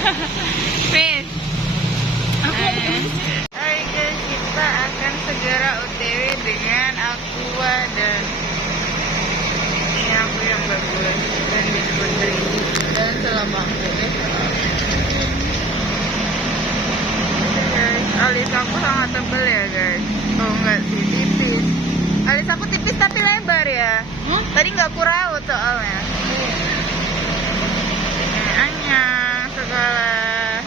Miss. Hai guys, kita akan segera OTW dengan Aqua dan ini aku yang bagus dan Miss Putri dan selambangku guys. Alis aku sangat tebal ya guys. Oh enggak sih, tipis. Alis aku tipis tapi lebar ya. Tadi nggak kuraut soalnya. Anyang sekolah.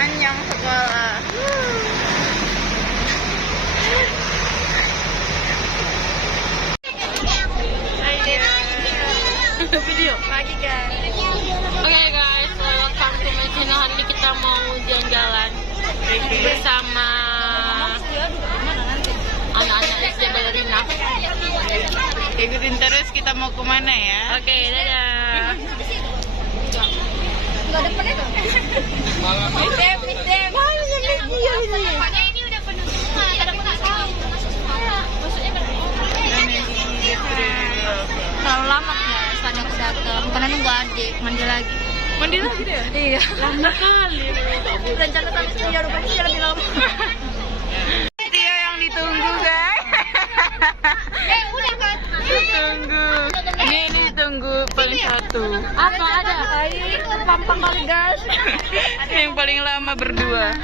Anyang sekolah. Video lagi guys. Oke guys, welcome to my channel. Hari ini kita mau jalan-jalan bersama anak-anak SD Balerina. Ikutin terus kita mau kemana ya? Oke, dadah. Enggak ada penuh. Midem. Pokoknya ini udah penuh semua. Ada penuh semua. Maksudnya terlalu lama ya saatnya aku datang. Karena nunggu adik mandi lagi. Mandi lagi deh? Iya. Lama kali. Rencana sampai 9 rupiah sih lebih lama. Dia yang ditunggu guys. Udah kan? Ditunggu. Ini ditunggu paling satu. Apa ada? Air pampang kali guys. Yang paling lama berdua.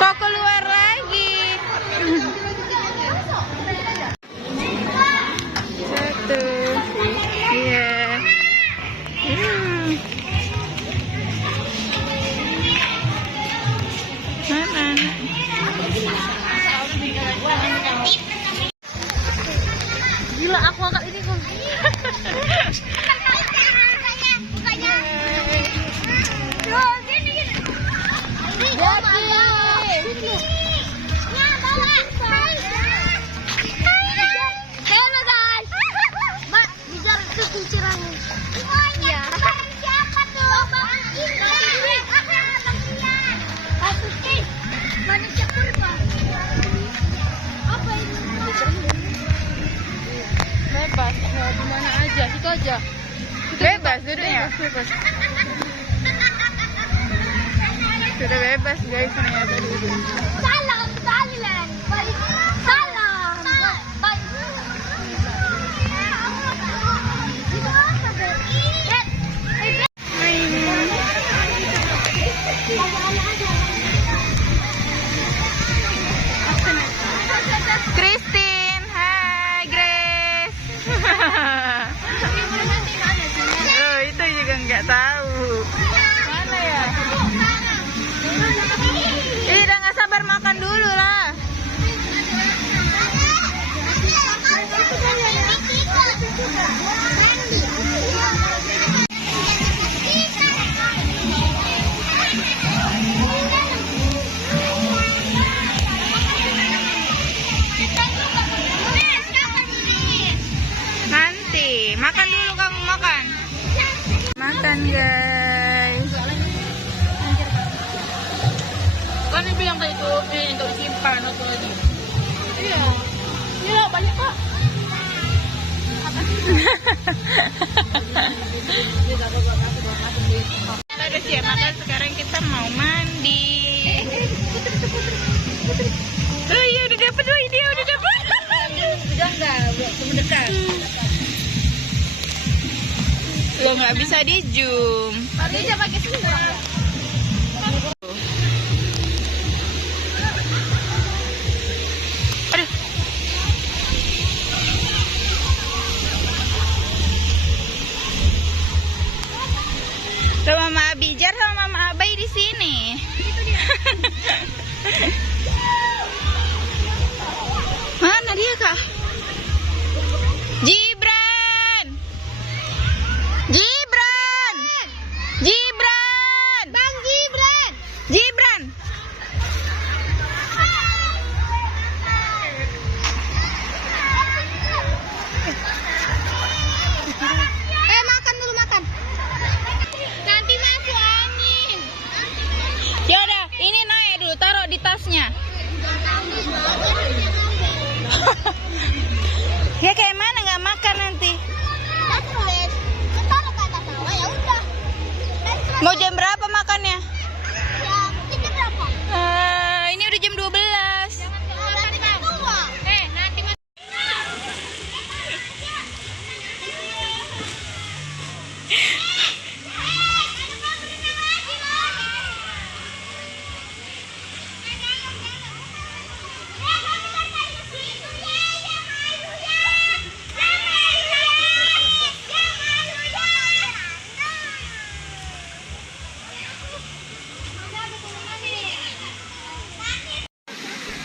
Kok keluar lagi? Satu. Iya. Mana? Gila aku angkat ini kok. Bebas, mau dimana aja, situ aja. Bebas duduknya. Bebas. Sudah bebas guys ternyata dulu. Salah, Thailand. Balik. Salah. Balik. Itu apa, Beb? Christine, hai Grace. Oh, itu juga nggak tahu. Mana ya? Udah nggak sabar makan dulu lah. Nanti makan dulu, kamu makan. Makan guys. Kan yang bilang tadi tuh untuk simpan atau lagi. Iya. Iya, banyak kok. Kita udah siap makan, sekarang kita mau mandi. Oh iya udah dapet, wah dia udah dapet. Udah enggak, belum dekat. Lo nggak bisa di zoom. Tapi dia pakai semua. Aduh. Sama Mama Abijar sama Mama Abai di sini. Mana dia kak? Gibran, Gibran, Gibran, Bang Gibran. Gibran. Makan dulu, makan. Nanti masuk angin. Yaudah, ini naik dulu, taruh di tasnya. Ya kayak mana nggak makan nanti? Tulis. Taruh ke atas bawah, ya udah. Mau jam berapa makannya? Ya, ini berapa? Ini udah jam 12. Nanti kedua. Nanti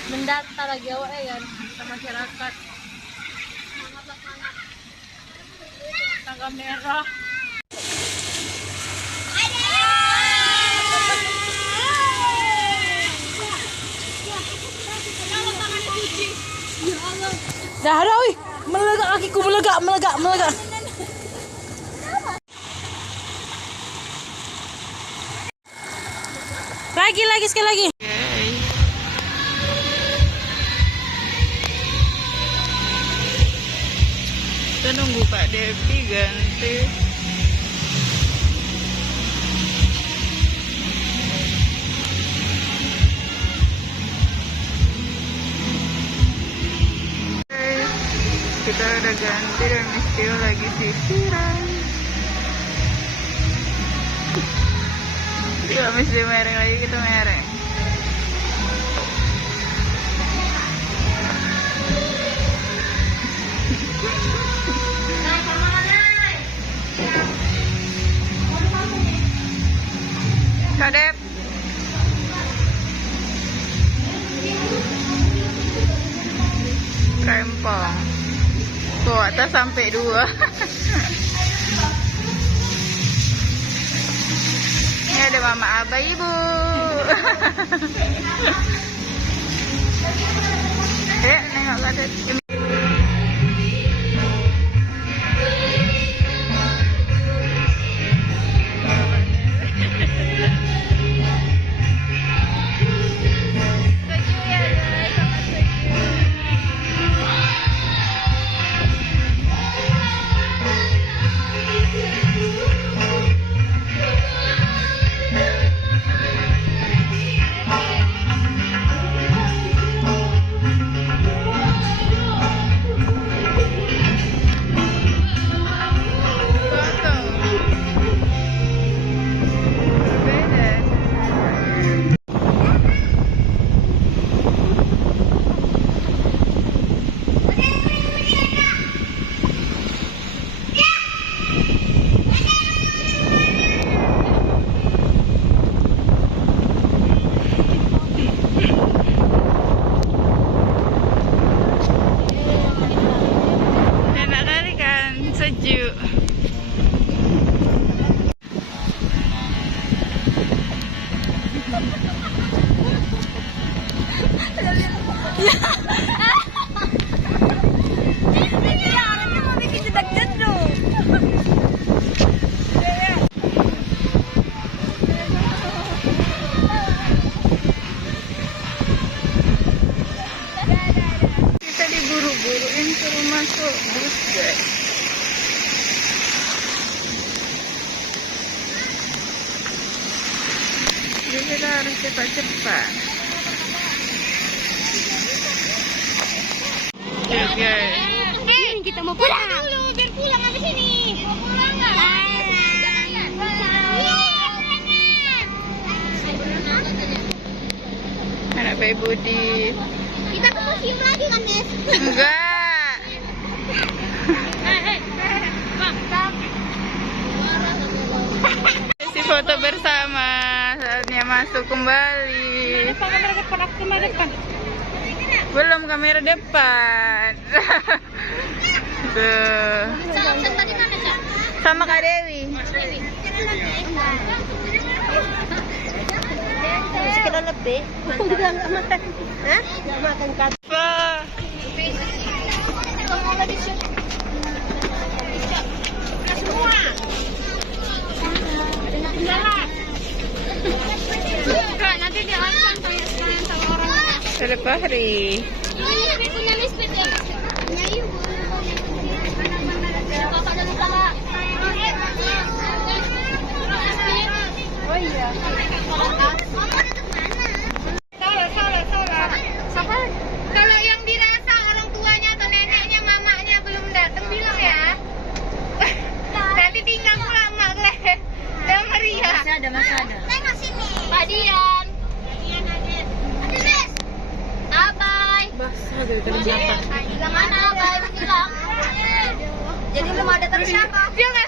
Mendata lagi awak ya sama masyarakat. Tangga merah. Dah ada, wih. Melegak kakiku, melegak, melegak, melegak. Lagi, sekali lagi. Kita nunggu Kak Devi ganti. Kita udah ganti dan Miss Tio lagi sisiran. Kalau Miss Tio mereng lagi, kita mereng. Kadep. Rempong. Tuh atas sampai 2. Ini ada Mama Aba, Ibu. Ya, nengok Kadep. Kita diburu-buruin suruh masuk bus, guys. Jadi kita harus cepat-cepat. Oke, guys. Kita mau pulang dulu, biar pulang habis ini. Mau pulang nggak? Anak Bayi Budi. Kita ke museum lagi kan, Nes? Enggak. Si foto bersama saatnya masuk kembali. Belum kamera depan. Tuh. Tadi mana, Cak? Sama Kak Dewi. Sekilo lebih. Enggak makan. Hah? Enggak makan kan? Wah. Kamu lagi shoot. Semua. Kak, nanti dia akan tanya sekalian sama orang. Ada Fahri. Ini punya listrik ya? Punya yuk. Bapak dan Bapak. Oh iya. Salah. Siapa? Kalau yang dirasa orang tuanya atau neneknya, mamanya belum datang bilang ya. Nanti tinggal pulang mak gue. Dan Maria. Masih ada. Tengok sini. Pak Dian. Abai. Bilang mana Abai bilang. Jadi belum ada terus siapa? Dia nggak